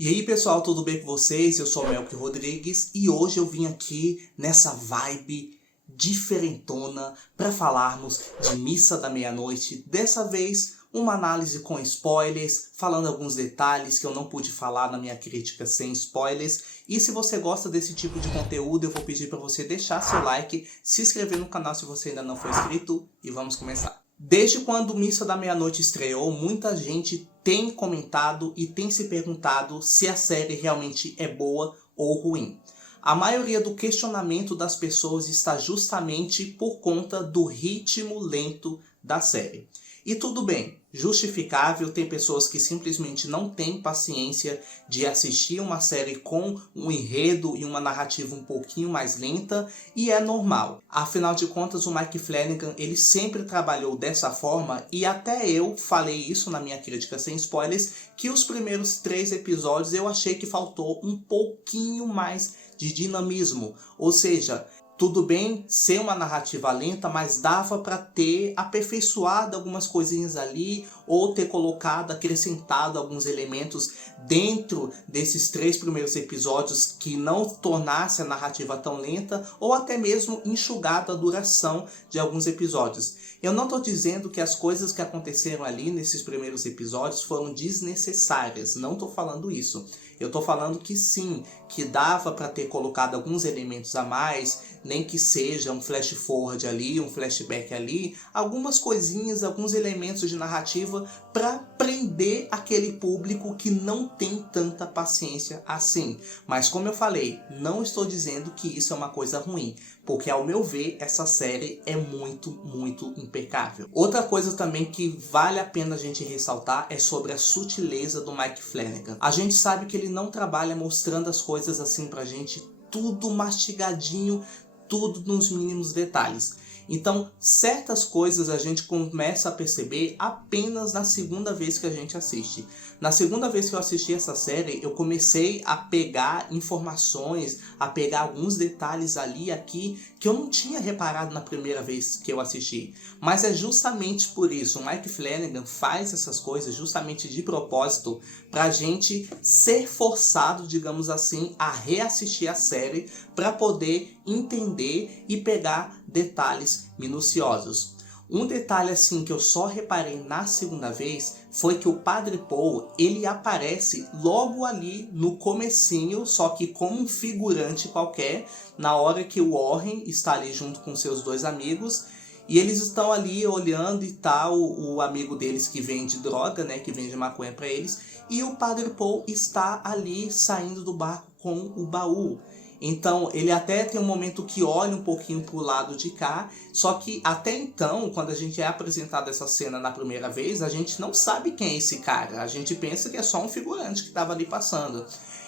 E aí pessoal, tudo bem com vocês? Eu sou o Melk Rodrigues e hoje eu vim aqui nessa vibe diferentona para falarmos de Missa da Meia-Noite. Dessa vez uma análise com spoilers, falando alguns detalhes que eu não pude falar na minha crítica sem spoilers. E se você gosta desse tipo de conteúdo, eu vou pedir para você deixar seu like, se inscrever no canal se você ainda não for inscrito e vamos começar. Desde quando Missa da Meia-Noite estreou, muita gente tem comentado e tem se perguntado se a série realmente é boa ou ruim. A maioria do questionamento das pessoas está justamente por conta do ritmo lento da série. E tudo bem, justificável, tem pessoas que simplesmente não têm paciência de assistir uma série com um enredo e uma narrativa um pouquinho mais lenta, e é normal. Afinal de contas, o Mike Flanagan, ele sempre trabalhou dessa forma, e até eu falei isso na minha crítica sem spoilers, que os primeiros 3 episódios eu achei que faltou um pouquinho mais de dinamismo, ou seja, tudo bem ser uma narrativa lenta, mas dava para ter aperfeiçoado algumas coisinhas ali, ou ter colocado, acrescentado alguns elementos dentro desses 3 primeiros episódios que não tornasse a narrativa tão lenta, ou até mesmo enxugado a duração de alguns episódios. Eu não estou dizendo que as coisas que aconteceram ali nesses primeiros episódios foram desnecessárias, não estou falando isso. Eu estou falando que sim, que dava para ter colocado alguns elementos a mais, nem que seja um flash forward ali, um flashback ali, algumas coisinhas, alguns elementos de narrativa para prender aquele público que não tem tanta paciência assim. Mas como eu falei, não estou dizendo que isso é uma coisa ruim, porque ao meu ver, essa série é muito impecável. Outra coisa também que vale a pena a gente ressaltar é sobre a sutileza do Mike Flanagan. A gente sabe que ele não trabalha mostrando as coisas assim pra gente, tudo mastigadinho, tudo nos mínimos detalhes. Então, certas coisas a gente começa a perceber apenas na segunda vez que a gente assiste. Na segunda vez que eu assisti essa série, eu comecei a pegar informações, a pegar alguns detalhes ali e aqui que eu não tinha reparado na primeira vez que eu assisti. Mas é justamente por isso, o Mike Flanagan faz essas coisas justamente de propósito para a gente ser forçado, digamos assim, a reassistir a série para poder entender e pegar detalhes minuciosos. Um detalhe assim que eu só reparei na segunda vez foi que o Padre Paul, ele aparece logo ali no comecinho, só que como um figurante qualquer, na hora que o Warren está ali junto com seus 2 amigos, e eles estão ali olhando e tal, o amigo deles que vende droga, né, que vende maconha para eles, e o Padre Paul está ali saindo do barco com o baú. Então, ele até tem um momento que olha um pouquinho para o lado de cá, só que até então, quando a gente é apresentado essa cena na primeira vez, a gente não sabe quem é esse cara. A gente pensa que é só um figurante que estava ali passando.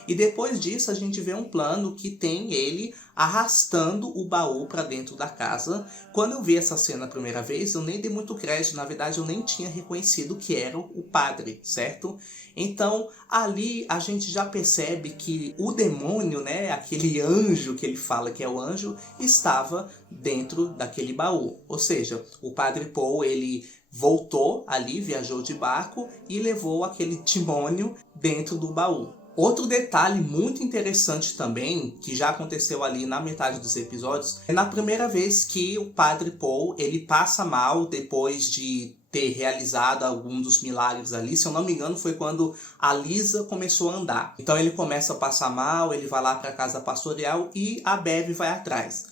E depois disso, a gente vê um plano que tem ele arrastando o baú para dentro da casa. Quando eu vi essa cena a primeira vez, eu nem dei muito crédito. Na verdade, eu nem tinha reconhecido que era o padre, certo? Então, ali a gente já percebe que o demônio, né, aquele anjo que ele fala que é o anjo, estava dentro daquele baú. Ou seja, o Padre Paul, ele voltou ali, viajou de barco e levou aquele demônio dentro do baú. Outro detalhe muito interessante também, que já aconteceu ali na metade dos episódios, é na primeira vez que o Padre Paul, ele passa mal depois de ter realizado algum dos milagres ali. Se eu não me engano, foi quando a Lisa começou a andar. Então ele começa a passar mal, ele vai lá para a casa pastoral e a Bev vai atrás.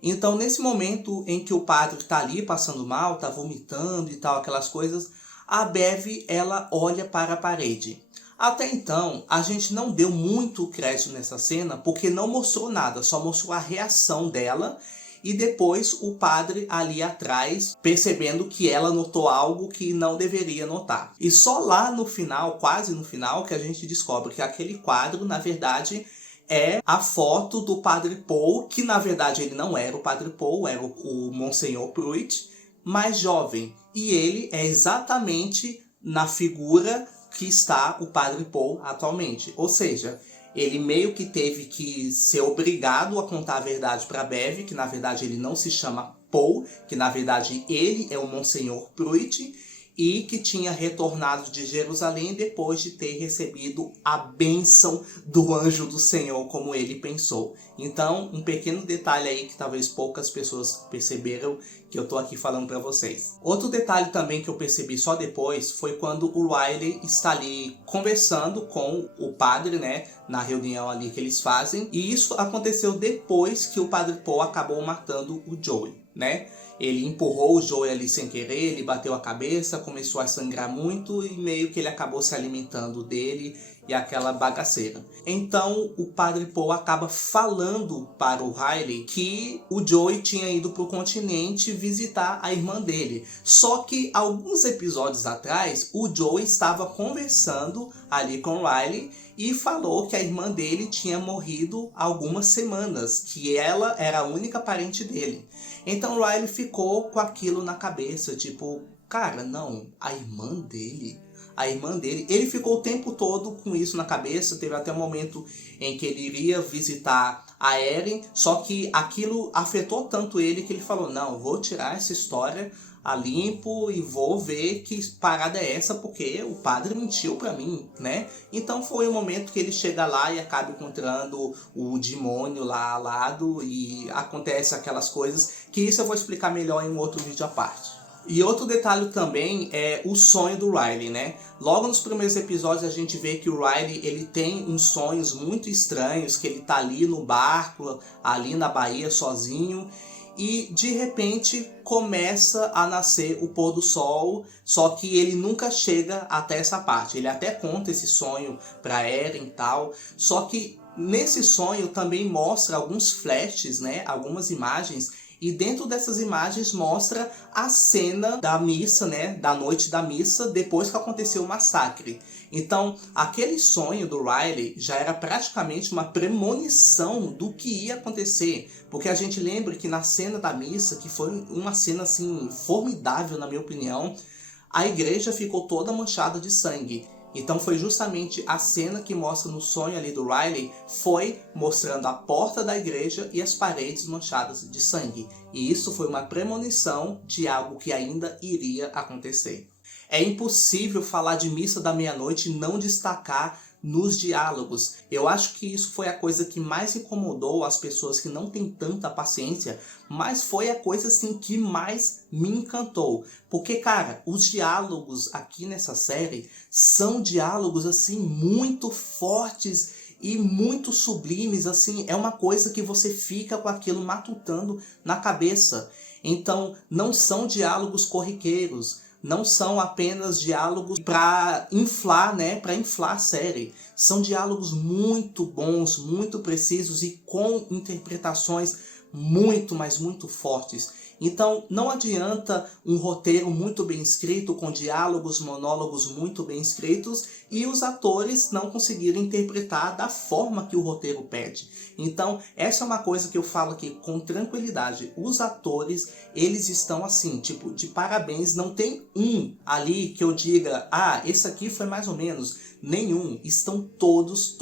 Então nesse momento em que o padre está ali passando mal, está vomitando e tal, aquelas coisas, a Bev, ela olha para a parede. Até então, a gente não deu muito crédito nessa cena porque não mostrou nada, só mostrou a reação dela e depois o padre ali atrás percebendo que ela notou algo que não deveria notar. E só lá no final, quase no final, que a gente descobre que aquele quadro, na verdade, é a foto do Padre Paul, que na verdade ele não era o Padre Paul, era o Monsenhor Pruitt, mais jovem. E ele é exatamente na figura que está o Padre Paul atualmente. Ou seja, ele meio que teve que ser obrigado a contar a verdade para Bev, que na verdade ele não se chama Paul, que na verdade ele é o Monsenhor Pruitt, e que tinha retornado de Jerusalém depois de ter recebido a bênção do anjo do Senhor, como ele pensou. Então, um pequeno detalhe aí que talvez poucas pessoas perceberam, que eu tô aqui falando para vocês. Outro detalhe também que eu percebi só depois foi quando o Riley está ali conversando com o padre, né, na reunião ali que eles fazem, e isso aconteceu depois que o padre Paul acabou matando o Joey, né? Ele empurrou o Joey ali sem querer, ele bateu a cabeça, começou a sangrar muito e meio que ele acabou se alimentando dele e aquela bagaceira. Então o padre Paul acaba falando para o Riley que o Joey tinha ido para o continente visitar a irmã dele. Só que alguns episódios atrás o Joey estava conversando ali com o Riley e falou que a irmã dele tinha morrido há algumas semanas, que ela era a única parente dele. Então o Riley ficou com aquilo na cabeça, tipo, cara, não, a irmã dele, ele ficou o tempo todo com isso na cabeça. Teve até um momento em que ele iria visitar a Eren, só que aquilo afetou tanto ele que ele falou, não, vou tirar essa história a limpo e vou ver que parada é essa, porque o padre mentiu pra mim, né? Então foi o momento que ele chega lá e acaba encontrando o demônio lá ao lado e acontece aquelas coisas, que isso eu vou explicar melhor em um outro vídeo à parte. E outro detalhe também é o sonho do Riley, né? Logo nos primeiros episódios a gente vê que o Riley, ele tem uns sonhos muito estranhos, que ele tá ali no barco, ali na Bahia sozinho, e de repente começa a nascer o pôr do sol, só que ele nunca chega até essa parte. Ele até conta esse sonho para Eren e tal, só que nesse sonho também mostra alguns flashes, né, algumas imagens, e dentro dessas imagens mostra a cena da missa, né, da noite da missa, depois que aconteceu o massacre. Então, aquele sonho do Riley já era praticamente uma premonição do que ia acontecer. Porque a gente lembra que na cena da missa, que foi uma cena assim formidável na minha opinião, a igreja ficou toda manchada de sangue. Então foi justamente a cena que mostra no sonho ali do Riley, foi mostrando a porta da igreja e as paredes manchadas de sangue. E isso foi uma premonição de algo que ainda iria acontecer. É impossível falar de Missa da Meia-Noite e não destacar nos diálogos. Eu acho que isso foi a coisa que mais incomodou as pessoas que não têm tanta paciência, mas foi a coisa assim que mais me encantou. Porque, cara, os diálogos aqui nessa série são diálogos assim muito fortes e muito sublimes, assim, é uma coisa que você fica com aquilo matutando na cabeça. Então, não são diálogos corriqueiros. Não são apenas diálogos para inflar, né? Para inflar a série. São diálogos muito bons, muito precisos e com interpretações muito, mas muito fortes. Então não adianta um roteiro muito bem escrito, com diálogos, monólogos muito bem escritos, e os atores não conseguirem interpretar da forma que o roteiro pede. Então essa é uma coisa que eu falo aqui com tranquilidade. Os atores, eles estão assim, tipo, de parabéns. Não tem um ali que eu diga, ah, esse aqui foi mais ou menos. Nenhum. Estão todos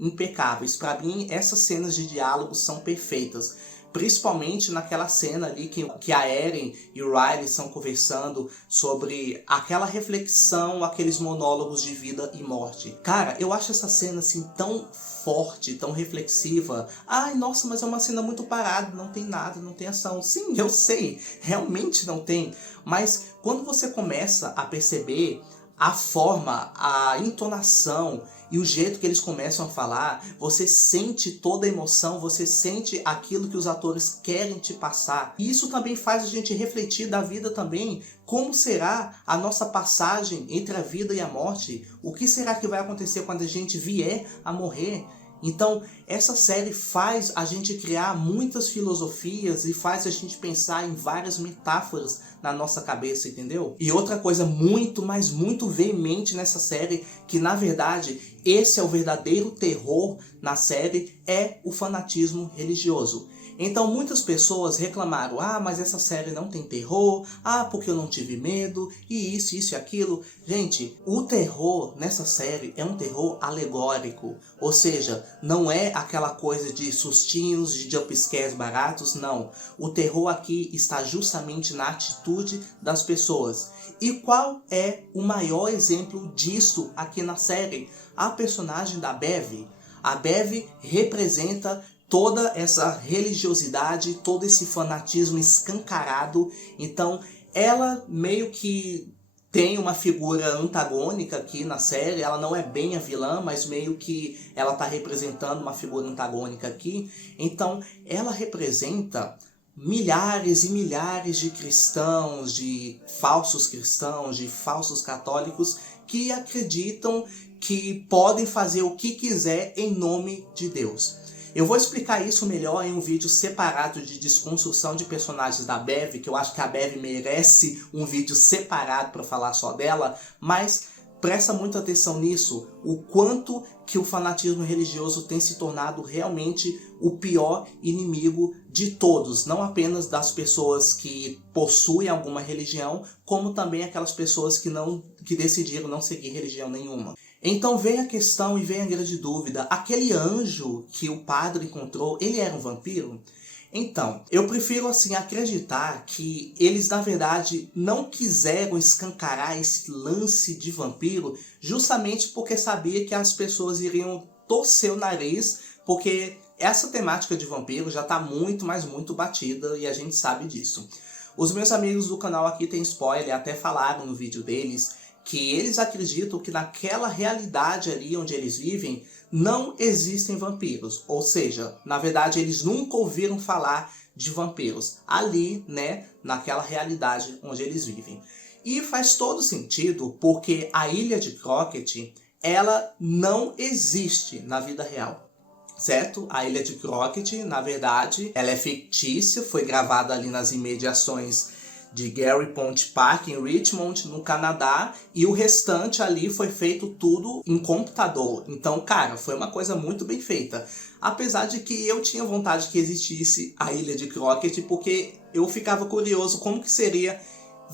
impecáveis. Para mim, essas cenas de diálogo são perfeitas. Principalmente naquela cena ali que a Eren e o Riley estão conversando sobre aquela reflexão, aqueles monólogos de vida e morte. Cara, eu acho essa cena assim tão forte, tão reflexiva. Ai, nossa, mas é uma cena muito parada, não tem nada, não tem ação. Sim, eu sei, realmente não tem. Mas quando você começa a perceber a forma, a entonação e o jeito que eles começam a falar, você sente toda a emoção, você sente aquilo que os atores querem te passar. E isso também faz a gente refletir da vida também. Como será a nossa passagem entre a vida e a morte? O que será que vai acontecer quando a gente vier a morrer? Então, essa série faz a gente criar muitas filosofias e faz a gente pensar em várias metáforas na nossa cabeça, entendeu? E outra coisa muito, mas muito veemente nessa série, que na verdade esse é o verdadeiro terror na série, é o fanatismo religioso. Então muitas pessoas reclamaram, mas essa série não tem terror, porque eu não tive medo, e isso e aquilo. Gente, o terror nessa série é um terror alegórico, ou seja, não é aquela coisa de sustinhos, de jumpscares baratos, não. O terror aqui está justamente na atitude das pessoas. E qual é o maior exemplo disso aqui na série? A personagem da Bev. A Bev representa toda essa religiosidade, todo esse fanatismo escancarado. Então, ela meio que tem uma figura antagônica aqui na série. Ela não é bem a vilã, mas meio que ela está representando uma figura antagônica aqui. Então, ela representa milhares e milhares de cristãos, de falsos católicos que acreditam que podem fazer o que quiser em nome de Deus. Eu vou explicar isso melhor em um vídeo separado de desconstrução de personagens da Bev, que eu acho que a Bev merece um vídeo separado para falar só dela, mas presta muita atenção nisso, o quanto que o fanatismo religioso tem se tornado realmente o pior inimigo de todos, não apenas das pessoas que possuem alguma religião, como também aquelas pessoas que decidiram não seguir religião nenhuma. Então vem a questão e vem a grande dúvida, aquele anjo que o padre encontrou, ele era um vampiro? Então, eu prefiro assim acreditar que eles na verdade não quiseram escancarar esse lance de vampiro justamente porque sabia que as pessoas iriam torcer o nariz, porque essa temática de vampiro já está muito, mas muito batida e a gente sabe disso. Os meus amigos do canal aqui tem spoiler, até falaram no vídeo deles, que eles acreditam que naquela realidade ali onde eles vivem não existem vampiros. Ou seja, na verdade eles nunca ouviram falar de vampiros ali, né, naquela realidade onde eles vivem. E faz todo sentido porque a Ilha de Crockett, ela não existe na vida real. Certo? A Ilha de Crockett, na verdade, ela é fictícia, foi gravada ali nas imediações de Gary Point Park, em Richmond, no Canadá, e o restante ali foi feito tudo em computador. Então, cara, foi uma coisa muito bem feita. Apesar de que eu tinha vontade que existisse a Ilha de Crockett, porque eu ficava curioso como que seria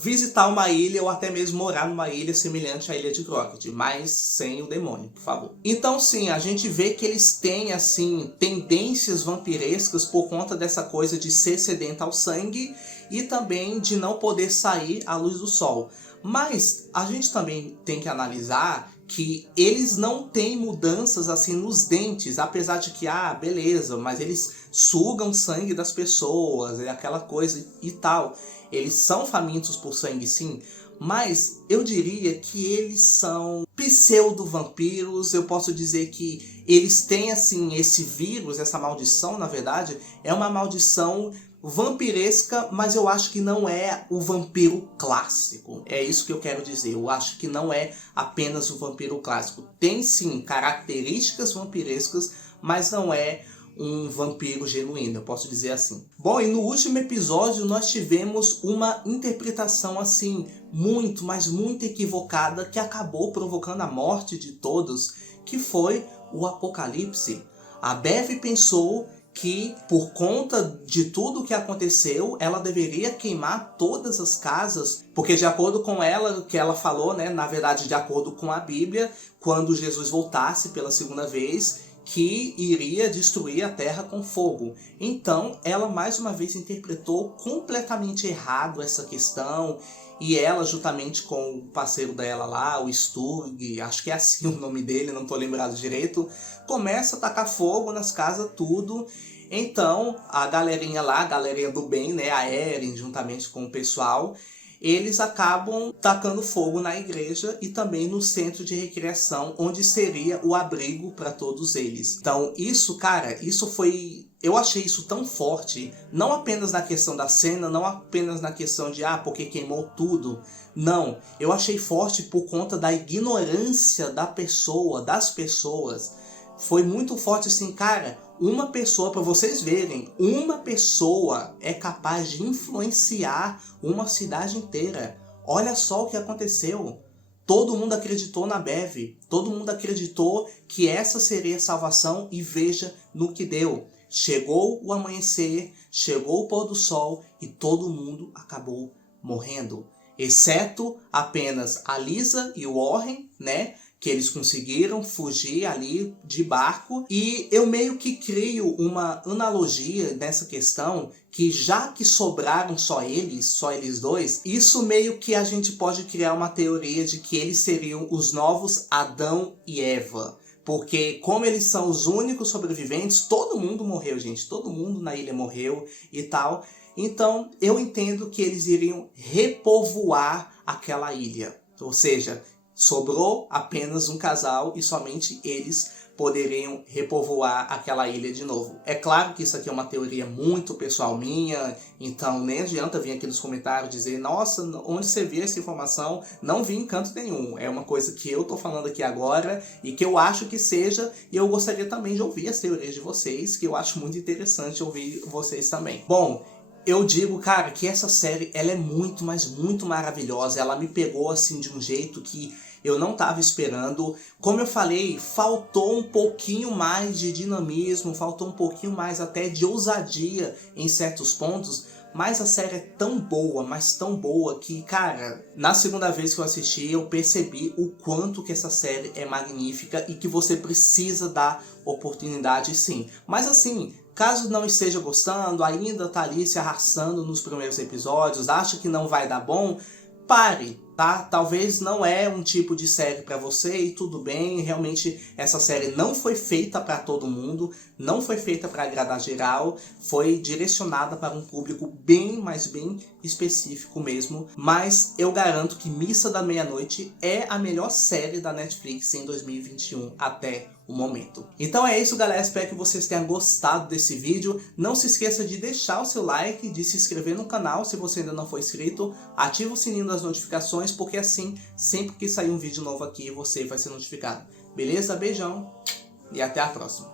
visitar uma ilha ou até mesmo morar numa ilha semelhante à Ilha de Crockett, mas sem o demônio, por favor. Então sim, a gente vê que eles têm assim tendências vampirescas por conta dessa coisa de ser sedenta ao sangue e também de não poder sair à luz do sol. Mas a gente também tem que analisar que eles não têm mudanças assim nos dentes, apesar de que, beleza, mas eles sugam sangue das pessoas, é aquela coisa e tal. Eles são famintos por sangue, sim, mas eu diria que eles são pseudo-vampiros. Eu posso dizer que eles têm, assim, esse vírus, essa maldição, na verdade, é uma maldição vampiresca, mas eu acho que não é o vampiro clássico. É isso que eu quero dizer. Eu acho que não é apenas o vampiro clássico. Tem, sim, características vampirescas, mas não é um vampiro genuíno, eu posso dizer assim. Bom, e no último episódio nós tivemos uma interpretação assim, muito, mas muito equivocada, que acabou provocando a morte de todos, que foi o Apocalipse. A Bev pensou que por conta de tudo que aconteceu, ela deveria queimar todas as casas, porque de acordo com ela, o que ela falou, né, na verdade de acordo com a Bíblia, quando Jesus voltasse pela segunda vez, que iria destruir a terra com fogo. Então, ela mais uma vez interpretou completamente errado essa questão, e ela, juntamente com o parceiro dela lá, o Sturg, acho que é assim o nome dele, não tô lembrado direito, começa a tacar fogo nas casas, tudo. Então, a galerinha lá, a galerinha do bem, né, a Eren, juntamente com o pessoal, eles acabam tacando fogo na igreja e também no centro de recreação, onde seria o abrigo para todos eles. Então isso, cara, isso foi... Eu achei isso tão forte, não apenas na questão da cena, não apenas na questão de, porque queimou tudo. Não, eu achei forte por conta da ignorância da pessoa, das pessoas. Foi muito forte assim, cara, uma pessoa, para vocês verem, uma pessoa é capaz de influenciar uma cidade inteira. Olha só o que aconteceu. Todo mundo acreditou na Bev, todo mundo acreditou que essa seria a salvação e veja no que deu. chegou o amanhecer, chegou o pôr do sol e todo mundo acabou morrendo. Exceto apenas a Lisa e o Warren, né? Que eles conseguiram fugir ali de barco. E eu meio que crio uma analogia nessa questão, que já que sobraram só eles dois, isso meio que a gente pode criar uma teoria de que eles seriam os novos Adão e Eva. Porque como eles são os únicos sobreviventes, todo mundo morreu, gente. Todo mundo na ilha morreu e tal. Então eu entendo que eles iriam repovoar aquela ilha. Ou seja, sobrou apenas um casal e somente eles poderiam repovoar aquela ilha de novo. É claro que isso aqui é uma teoria muito pessoal minha, então nem adianta vir aqui nos comentários dizer: nossa, onde você viu essa informação? Não vi em canto nenhum. É uma coisa que eu tô falando aqui agora e que eu acho que seja, e eu gostaria também de ouvir as teorias de vocês, que eu acho muito interessante ouvir vocês também. Bom, eu digo, cara, que essa série ela é muito, mas muito maravilhosa. Ela me pegou assim de um jeito que eu não estava esperando. Como eu falei, faltou um pouquinho mais de dinamismo, faltou um pouquinho mais até de ousadia em certos pontos, mas a série é tão boa, mas tão boa que, cara, na segunda vez que eu assisti, eu percebi o quanto que essa série é magnífica e que você precisa dar oportunidade sim. Mas assim, caso não esteja gostando, ainda tá ali se arrastando nos primeiros episódios, acha que não vai dar bom, pare, tá? Talvez não é um tipo de série para você e tudo bem, realmente essa série não foi feita para todo mundo, não foi feita para agradar geral, foi direcionada para um público bem, mas bem específico mesmo, mas eu garanto que Missa da Meia-Noite é a melhor série da Netflix em 2021 até o momento. Então é isso, galera, espero que vocês tenham gostado desse vídeo. Não se esqueça de deixar o seu like, de se inscrever no canal se você ainda não for inscrito, ativa o sininho das notificações, porque assim, sempre que sair um vídeo novo aqui, você vai ser notificado. Beleza? Beijão e até a próxima.